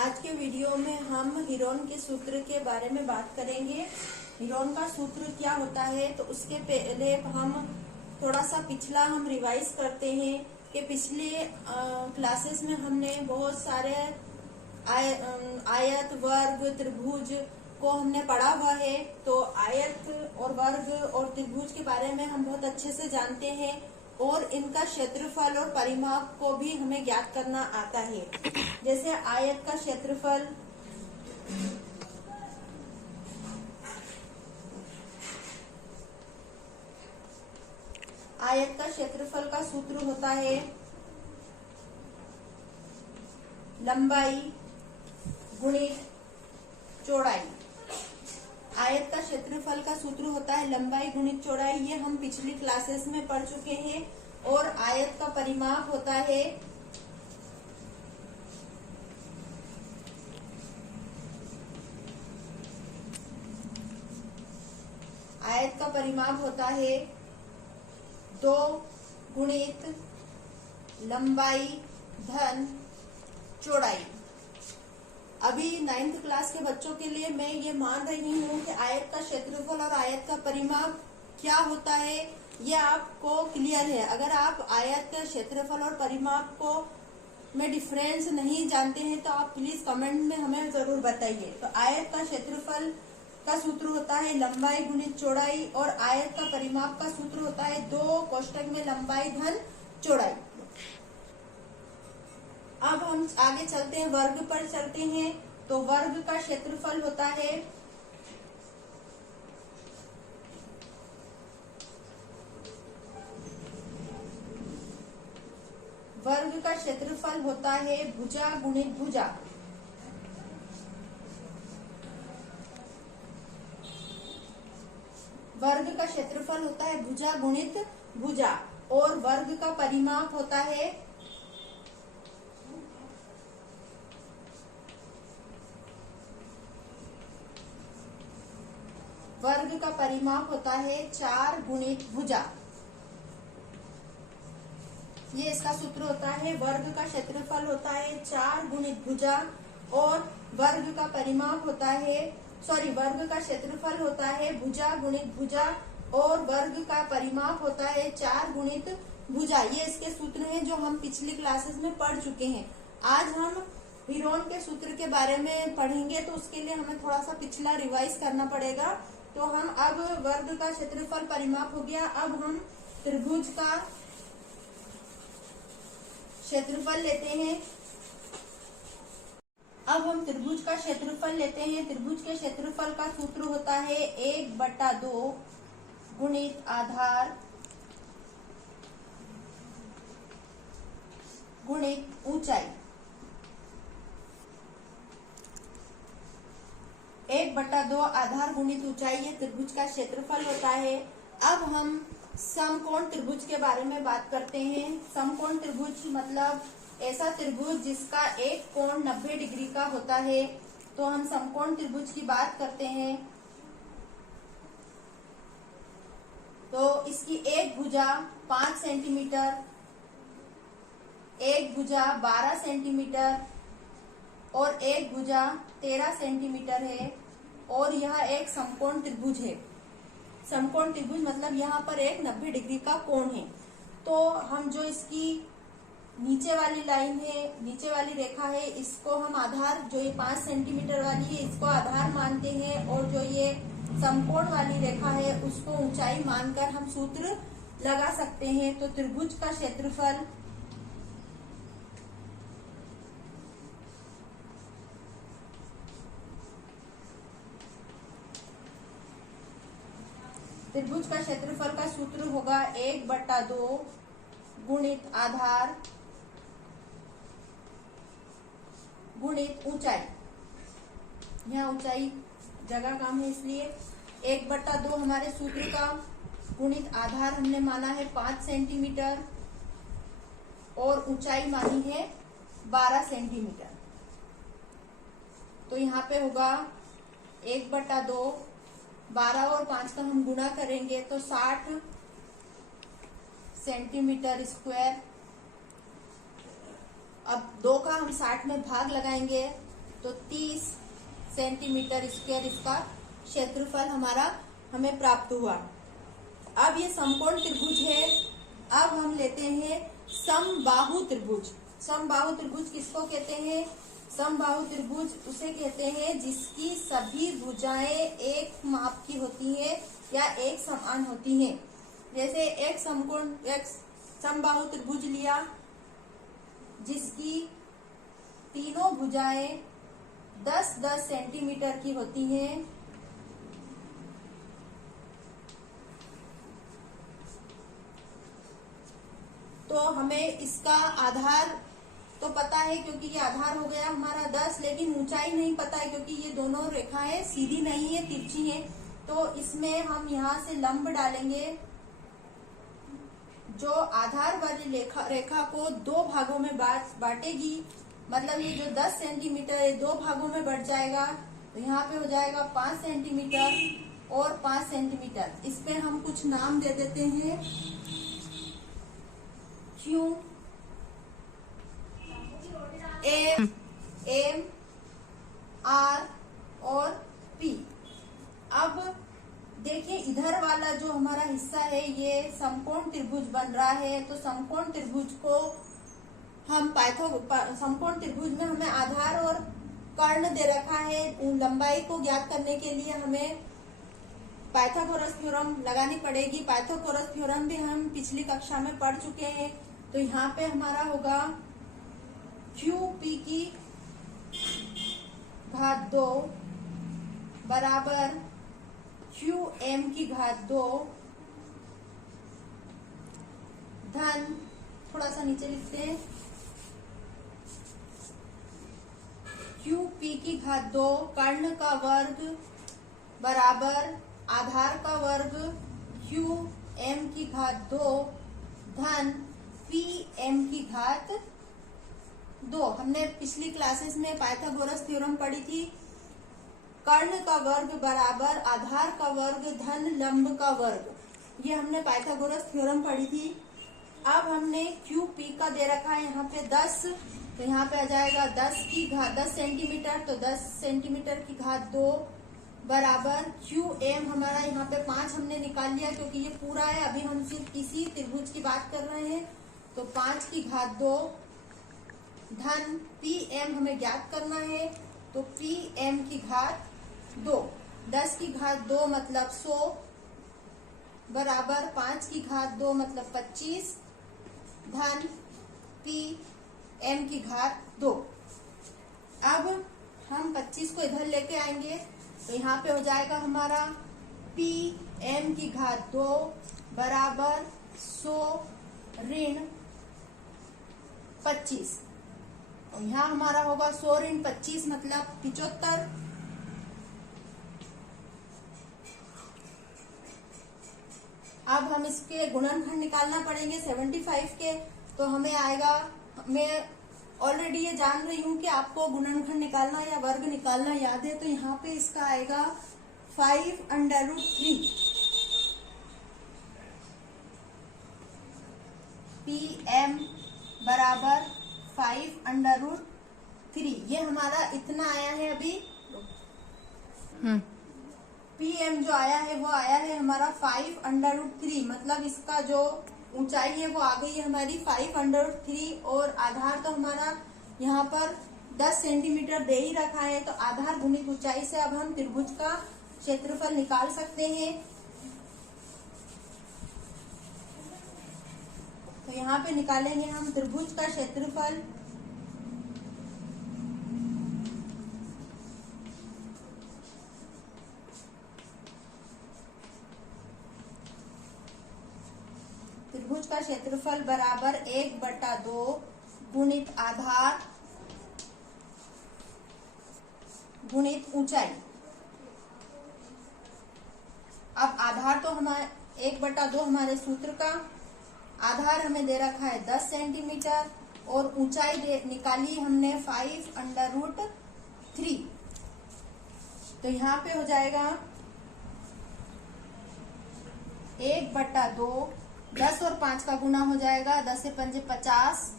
आज के वीडियो में हम हीरोन के सूत्र के बारे में बात करेंगे। हीरोन का सूत्र क्या होता है, तो उसके पहले हम थोड़ा सा पिछला हम रिवाइज करते हैं कि पिछले क्लासेस में हमने बहुत सारे आयत, वर्ग, त्रिभुज को हमने पढ़ा हुआ है। तो आयत और वर्ग और त्रिभुज के बारे में हम बहुत अच्छे से जानते हैं और इनका क्षेत्रफल और परिमाप को भी हमें ज्ञात करना आता है। जैसे आयत का क्षेत्रफल का सूत्र होता है लंबाई गुणित चौड़ाई। आयत का क्षेत्रफल का सूत्र होता है लंबाई गुणित चौड़ाई। ये हम पिछली क्लासेस में पढ़ चुके हैं। और आयत का परिमाप होता है दो गुणित लंबाई धन चौड़ाई। अभी 9th क्लास के बच्चों के लिए मैं ये मान रही हूँ कि आयत का क्षेत्रफल और आयत का परिमाप क्या होता है, ये आपको क्लियर है। अगर आप आयत के क्षेत्रफल और परिमाप को में डिफरेंस नहीं जानते हैं तो आप प्लीज कमेंट में हमें जरूर बताइए। तो आयत का क्षेत्रफल का सूत्र होता है लंबाई गुणित चौड़ाई और आयत का परिमाप का सूत्र होता है 2 कोष्टक में लंबाई धन चौड़ाई। अब हम आगे चलते हैं, वर्ग पर चलते हैं। तो वर्ग का क्षेत्रफल होता है भुजा गुणित भुजा। वर्ग का क्षेत्रफल होता है भुजा गुणित भुजा और वर्ग का परिमाप होता है वर्ग का परिमाप होता है 4 गुणित भुजा। ये इसका सूत्र होता है। वर्ग का क्षेत्रफल होता है 4 गुणित भुजा और वर्ग का परिमाप होता है वर्ग का क्षेत्रफल होता है भुजा गुणित भुजा और वर्ग का परिमाप होता है 4 गुणित भुजा। ये इसके सूत्र हैं जो हम पिछली क्लासेस में पढ़ चुके हैं। आज हम हीरोन के सूत्र के बारे में पढ़ेंगे, तो उसके लिए हमें थोड़ा सा पिछला रिवाइज करना पड़ेगा। तो हम अब वर्ग का क्षेत्रफल परिमाप हो गया। अब हम त्रिभुज का क्षेत्रफल लेते हैं। त्रिभुज के क्षेत्रफल का सूत्र होता है 1/2 गुणित आधार गुणित ऊंचाई। 1/2 आधार गुणित ऊंचाई ये त्रिभुज का क्षेत्रफल होता है। अब हम समकोण त्रिभुज के बारे में बात करते हैं। समकोण त्रिभुज मतलब ऐसा त्रिभुज जिसका एक कोण 90 डिग्री का होता है। तो हम समकोण त्रिभुज की बात करते हैं। तो इसकी एक भुजा 5 सेंटीमीटर, एक भुजा 12 सेंटीमीटर और एक भुजा 13 सेंटीमीटर है और यह एक समकोण त्रिभुज है। समकोण त्रिभुज मतलब यहाँ पर एक 90 डिग्री का कोण है। तो हम जो इसकी नीचे वाली लाइन है, नीचे वाली रेखा है, इसको हम आधार, जो ये 5 सेंटीमीटर वाली है इसको आधार मानते हैं और जो ये समकोण वाली रेखा है उसको ऊंचाई मानकर हम सूत्र लगा सकते हैं। तो त्रिभुज का क्षेत्रफल का सूत्र होगा 1/2 गुणित आधार गुणित ऊंचाई। यहाँ ऊंचाई जगह कम है इसलिए 1/2 हमारे सूत्र का गुणित आधार हमने माना है 5 सेंटीमीटर और ऊंचाई मानी है 12 सेंटीमीटर। तो यहाँ पे होगा 1/2, 12 और 5 का हम गुणा करेंगे तो 60 सेंटीमीटर स्क्वायर। अब 2 का हम 60 में भाग लगाएंगे तो 30 सेंटीमीटर स्क्वायर इसका क्षेत्रफल हमें प्राप्त हुआ। अब ये समकोण त्रिभुज है। अब हम लेते हैं समबाहु त्रिभुज। समबाहु त्रिभुज किसको कहते हैं? समबाहु त्रिभुज उसे कहते हैं जिसकी सभी भुजाएं एक माप की होती हैं या एक समान होती हैं। जैसे एक समबाहु त्रिभुज लिया जिसकी तीनों भुजाएं 10-10 सेंटीमीटर की होती हैं। तो हमें इसका आधार तो पता है क्योंकि ये आधार हो गया हमारा 10, लेकिन ऊंचाई नहीं पता है क्योंकि ये दोनों रेखाएं सीधी नहीं है, तिरछी है। तो इसमें हम यहाँ से लंब डालेंगे जो आधार वाली रेखा को दो भागों में बांटेगी। मतलब ये जो 10 सेंटीमीटर है दो भागों में बढ़ जाएगा। तो यहाँ पे हो जाएगा 5 सेंटीमीटर और 5 सेंटीमीटर। इस पे हम कुछ नाम दे देते हैं, Q, M, R और P। अब देखिए इधर वाला जो हमारा हिस्सा है ये समकोण त्रिभुज बन रहा है। तो समकोण त्रिभुज को हम समकोण त्रिभुज में हमें आधार और कर्ण दे रखा है। लंबाई को ज्ञात करने के लिए हमें पाइथागोरस थ्योरम लगानी पड़ेगी। पाइथागोरस थ्योरम भी हम पिछली कक्षा में पढ़ चुके हैं। तो यहाँ पे हमारा होगा QP की घात 2 बराबर QM की घात 2 धन, थोड़ा सा नीचे लिखते हैं, QP की घात 2 कर्ण का वर्ग बराबर आधार का वर्ग QM की घात 2 धन PM की घात 2। हमने पिछली क्लासेस में पाइथागोरस थ्योरम पढ़ी थी। कर्ण का वर्ग बराबर आधार का वर्ग धन लंब का वर्ग। ये हमने पाइथागोरस थ्योरम पढ़ी थी। अब हमने QP का दे रखा है यहाँ पे 10। तो यहाँ पे आ जाएगा 10 की घात 10 सेंटीमीटर। तो 10 सेंटीमीटर की घात 2 बराबर QM हमारा यहाँ पे 5 हमने निकाल लिया क्योंकि ये पूरा है। अभी हम सिर्फ इसी त्रिभुज की बात कर रहे हैं। तो 5 की घात 2 धन PM हमें ज्ञात करना है। तो PM की घात 2, 10 की घात 2 मतलब 100 बराबर 5 की घात 2 मतलब 25 धन PM की घात 2। अब हम 25 को इधर लेके आएंगे तो यहाँ पे हो जाएगा हमारा PM की घात 2 बराबर 100 ऋण 25। और यहाँ हमारा होगा 100 ऋण 25 मतलब 75। अब हम इसके गुणनखंड निकालना पड़ेंगे 75 के। तो हमें आएगा, मैं ऑलरेडी ये जान रही हूँ कि आपको गुणनखंड निकालना या वर्ग निकालना याद है। तो यहाँ पे इसका आएगा 5√3 PM बराबर 5√3। ये हमारा इतना आया है अभी। PM जो आया है वो आया है हमारा 5√3। मतलब इसका जो ऊंचाई है वो आ गई है हमारी 5√3 और आधार तो हमारा यहाँ पर 10 सेंटीमीटर दे ही रखा है। तो आधार गुणित ऊंचाई से अब हम त्रिभुज का क्षेत्रफल निकाल सकते हैं। तो यहाँ पे निकालेंगे हम त्रिभुज का क्षेत्रफल। त्रिभुज का क्षेत्रफल बराबर 1/2 गुणित आधार गुणित ऊंचाई। अब आधार तो हमारे 1/2 हमारे सूत्र का, आधार हमें दे रखा है 10 सेंटीमीटर और ऊंचाई निकाली हमने 5√3। तो यहाँ पे हो जाएगा 1/2, 10 और 5 का गुना हो जाएगा, 10 से 5 50,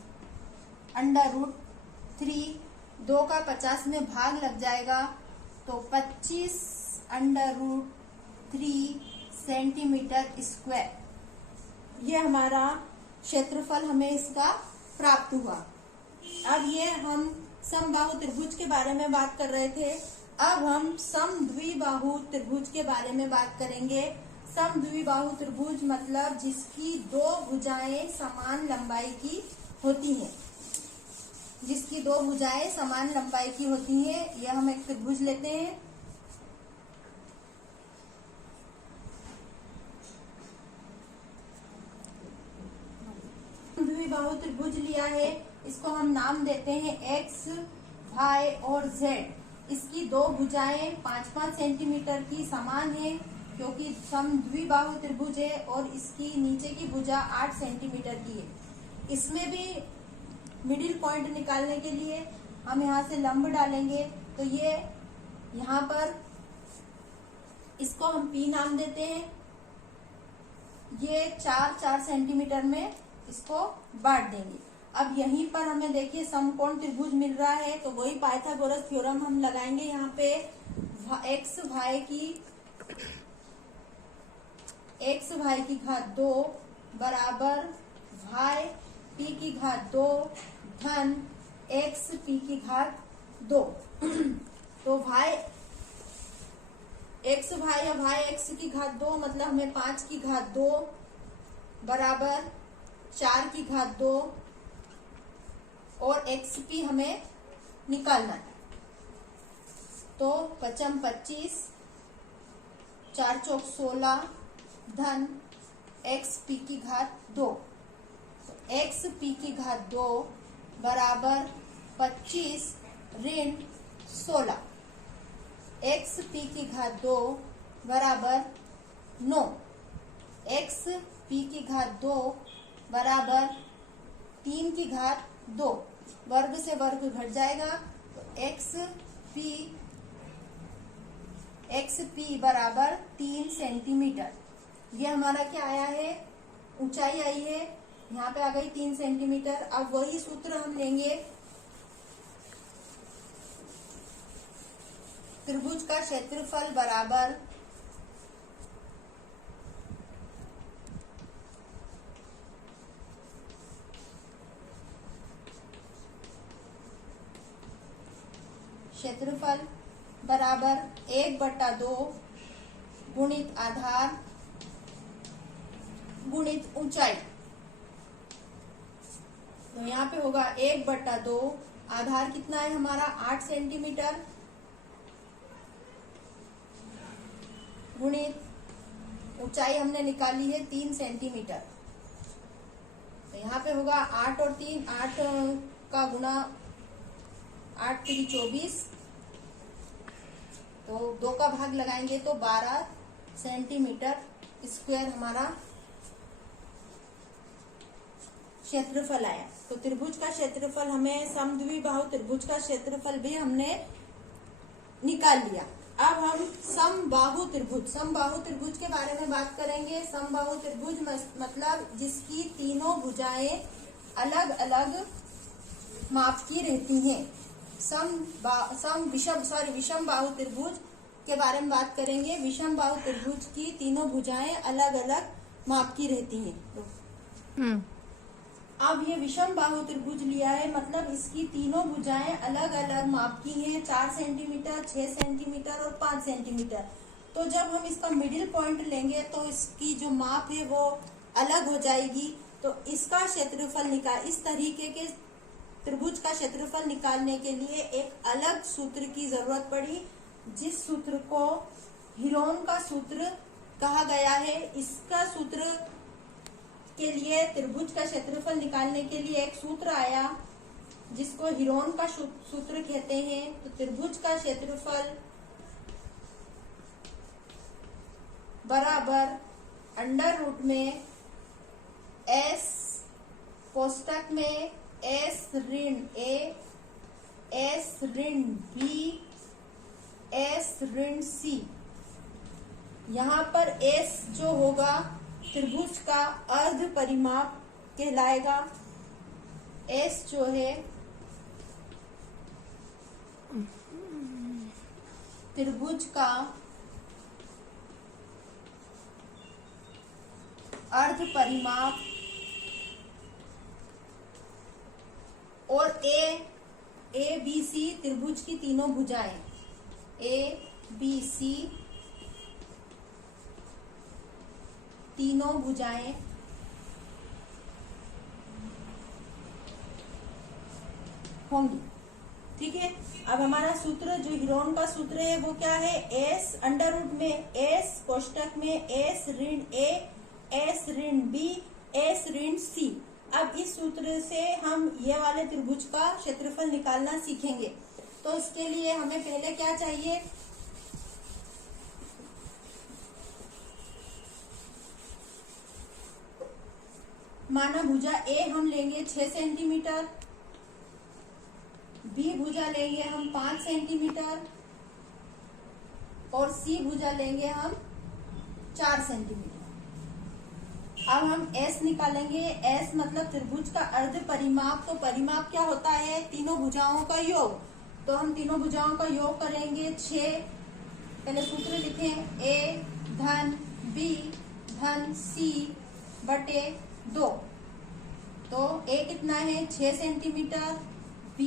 √3 2 का 50 में भाग लग जाएगा तो 25√3 सेंटीमीटर स्क्वायर ये हमारा क्षेत्रफल हमें इसका प्राप्त हुआ। अब ये हम समबाहु त्रिभुज के बारे में बात कर रहे थे, अब हम समद्विबाहु त्रिभुज के बारे में बात करेंगे। समद्विबाहु त्रिभुज मतलब जिसकी 2 भुजाएं समान लंबाई की होती हैं, जिसकी 2 भुजाएं समान लंबाई की होती हैं। यह हम एक त्रिभुज लेते हैं। द्विबाहु त्रिभुज लिया है, इसको हम नाम देते हैं एक्स, वाई और जेड। इसकी 2 भुजाएं 5-5 सेंटीमीटर की समान है क्योंकि समद्विबाहु त्रिभुज है, और इसकी नीचे की भुजा 8 सेंटीमीटर की है। इसमें भी मिडिल पॉइंट निकालने के लिए हम यहाँ से लंब डालेंगे, तो ये यहाँ पर इसको हम पी नाम देते हैं। ये 4-4 सेंटीमीटर में इसको बांट देंगे। अब यहीं पर हमें देखिए समकोण त्रिभुज मिल रहा है, तो वही पाइथागोरस थ्योरम हम लगाएंगे। यहाँ पे एक्स वाई की घात 2 बराबर वाई पी की घात 2 धन एक्स पी की घात 2। तो एक्स वाई या वाई एक्स की घात 2 मतलब हमें 5 की घात 2 बराबर 4 की घात 2 और एक्स पी हमें निकालना है। तो 25, 4 चौक 16 धन एक्स पी की घात 2। तो एक्स पी की घात 2 बराबर 25 ऋण 16। एक्स पी की घात 2 बराबर 9। एक्स पी की घात 2 बराबर 3 की घात 2। वर्ग से वर्ग घट जाएगा, तो एक्स पी बराबर 3 सेंटीमीटर। ये हमारा क्या आया है, ऊंचाई आई है, यहाँ पे आ गई 3 सेंटीमीटर। अब वही सूत्र हम लेंगे, त्रिभुज का क्षेत्रफल बराबर क्षेत्रफल बराबर 1/2 गुणित आधार गुणित ऊंचाई। तो यहाँ पे होगा 1/2, आधार कितना है हमारा 8 सेंटीमीटर, गुणित ऊंचाई हमने निकाली है 3 सेंटीमीटर। तो यहाँ पे होगा 8 और 3, 8 का गुणा 8 3 24, तो 2 का भाग लगाएंगे तो 12 सेंटीमीटर स्क्वायर हमारा क्षेत्रफल आया। तो त्रिभुज का क्षेत्रफल हमें समद्विबाहु त्रिभुज का क्षेत्रफल भी हमने निकाल लिया। अब हम समबाहु त्रिभुज के बारे में बात करेंगे। समबाहु त्रिभुज मतलब जिसकी तीनों भुजाएं अलग अलग माप की रहती हैं। विषम बाहु त्रिभुज के बारे में बात करेंगे। विषम बाहु त्रिभुज की तीनों भुजाएं अलग अलग माप की रहती हैं। अब ये विषम बाहु त्रिभुज लिया है, मतलब इसकी तीनों भुजाएं अलग अलग माप की हैं, 4 सेंटीमीटर, 6 सेंटीमीटर और 5 सेंटीमीटर। तो जब हम इसका मिडिल पॉइंट लेंगे तो इसकी जो माप है वो अलग हो जाएगी। तो इसका क्षेत्रफल इस तरीके के त्रिभुज का क्षेत्रफल निकालने के लिए एक अलग सूत्र की जरूरत पड़ी, जिस सूत्र को हीरोन का सूत्र कहा गया है। इसका सूत्र के लिए त्रिभुज का क्षेत्रफल निकालने के लिए एक सूत्र आया जिसको हीरोन का सूत्र कहते हैं। तो त्रिभुज का क्षेत्रफल बराबर अंडर रूट में s कोष्टक में s ऋण a, s ऋण b, s ऋण c। यहाँ पर s जो होगा त्रिभुज का अर्ध परिमाप कहलाएगा। s जो है त्रिभुज का अर्ध परिमाप और ए बी सी त्रिभुज की तीनों भुजाएं, ए बी सी तीनों भुजाएं होंगी। ठीक है, अब हमारा सूत्र जो हीरोन का सूत्र है वो क्या है, एस अंडर रूट में एस कोष्टक में एस ऋण ए एस ऋण बी एस ऋण सी। अब इस सूत्र से हम ये वाले त्रिभुज का क्षेत्रफल निकालना सीखेंगे। तो इसके लिए हमें पहले क्या चाहिए, माना भुजा ए हम लेंगे 6 सेंटीमीटर, बी भुजा लेंगे हम 5 सेंटीमीटर और सी भुजा लेंगे हम 4 सेंटीमीटर। अब हम S निकालेंगे। S मतलब त्रिभुज का अर्ध परिमाप। तो परिमाप क्या होता है, तीनों भुजाओं का योग। तो हम तीनों भुजाओं का योग करेंगे 6। पहले सूत्र लिखें, A धन B धन C बटे 2। तो A कितना है 6 सेंटीमीटर, B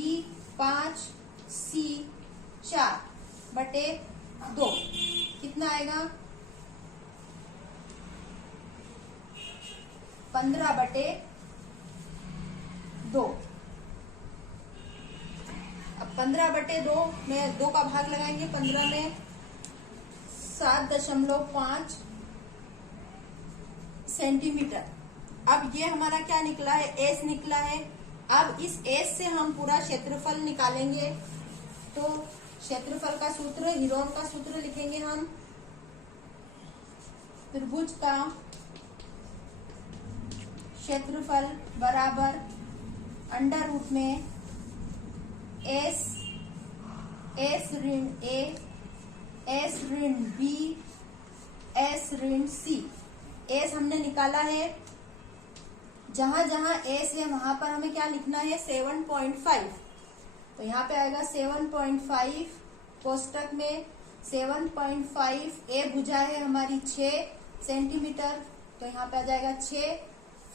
5, C 4 बटे 2 कितना आएगा 15 बटे 2। अब 15 बटे 2 में 2 का भाग लगाएंगे, 15 में 7.5 सेंटीमीटर। अब ये हमारा क्या निकला है, एस निकला है। अब इस एस से हम पूरा क्षेत्रफल निकालेंगे। तो क्षेत्रफल का सूत्र, हीरोन का सूत्र लिखेंगे हम, त्रिभुज का क्षेत्रफल बराबर अंडर रूट में एस ऋण ए एस ऋण बी एस ऋण सी। एस हमने निकाला है, जहां जहां एस है वहां पर हमें क्या लिखना है 7.5। तो यहाँ पे आएगा 7.5 कोष्टक में 7.5 ए भुजा है हमारी 6 सेंटीमीटर। तो यहाँ पे आ जाएगा 6,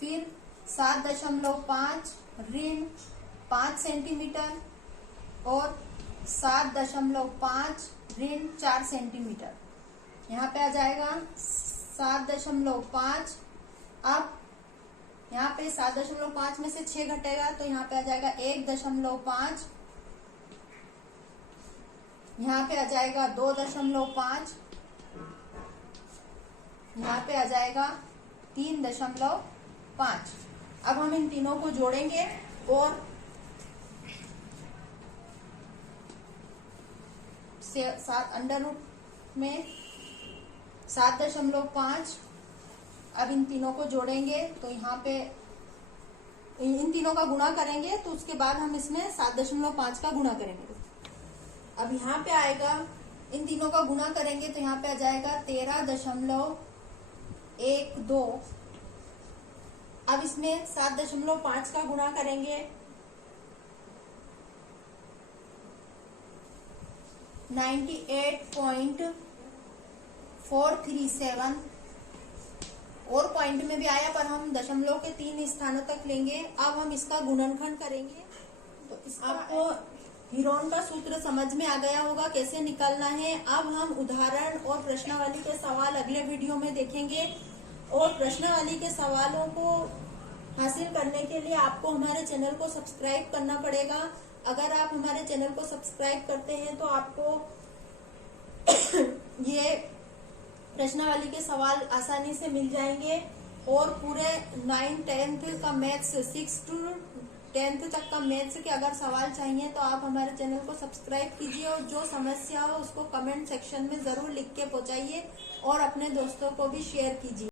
फिर 7.5 ऋण 5 सेंटीमीटर और 7.5 ऋण 4 सेंटीमीटर। यहाँ पे आ जाएगा 7.5। अब यहाँ पे 7.5 में से 6 घटेगा तो यहाँ पे आ जाएगा 1.5। यहाँ पे आ जाएगा 2.5। यहाँ पे आ जाएगा 3.5। अब हम इन तीनों को जोड़ेंगे और अंडर रूट में 7.5। अब इन तीनों को जोड़ेंगे तो यहाँ पे इन तीनों का गुणा करेंगे तो उसके बाद हम इसमें 7.5 का गुणा करेंगे। अब यहाँ पे आएगा, इन तीनों का गुणा करेंगे तो यहाँ पे आ जाएगा 13.12। अब इसमें 7.5 का गुणा करेंगे 98.437 और पॉइंट में भी आया पर हम दशमलव के 3 स्थानों तक लेंगे। अब हम इसका गुणनखंड करेंगे। तो आपको हीरोन का सूत्र समझ में आ गया होगा कैसे निकालना है। अब हम उदाहरण और प्रश्नावली के सवाल अगले वीडियो में देखेंगे। और प्रश्नावली के सवालों को हासिल करने के लिए आपको हमारे चैनल को सब्सक्राइब करना पड़ेगा। अगर आप हमारे चैनल को सब्सक्राइब करते हैं तो आपको ये प्रश्नावली के सवाल आसानी से मिल जाएंगे। और पूरे 9th 10th का मैथ्स, 6 to 10th तक का मैथ्स के अगर सवाल चाहिए तो आप हमारे चैनल को सब्सक्राइब कीजिए और जो समस्या हो उसको कमेंट सेक्शन में जरूर लिख के पहुंचाइए और अपने दोस्तों को भी शेयर कीजिए।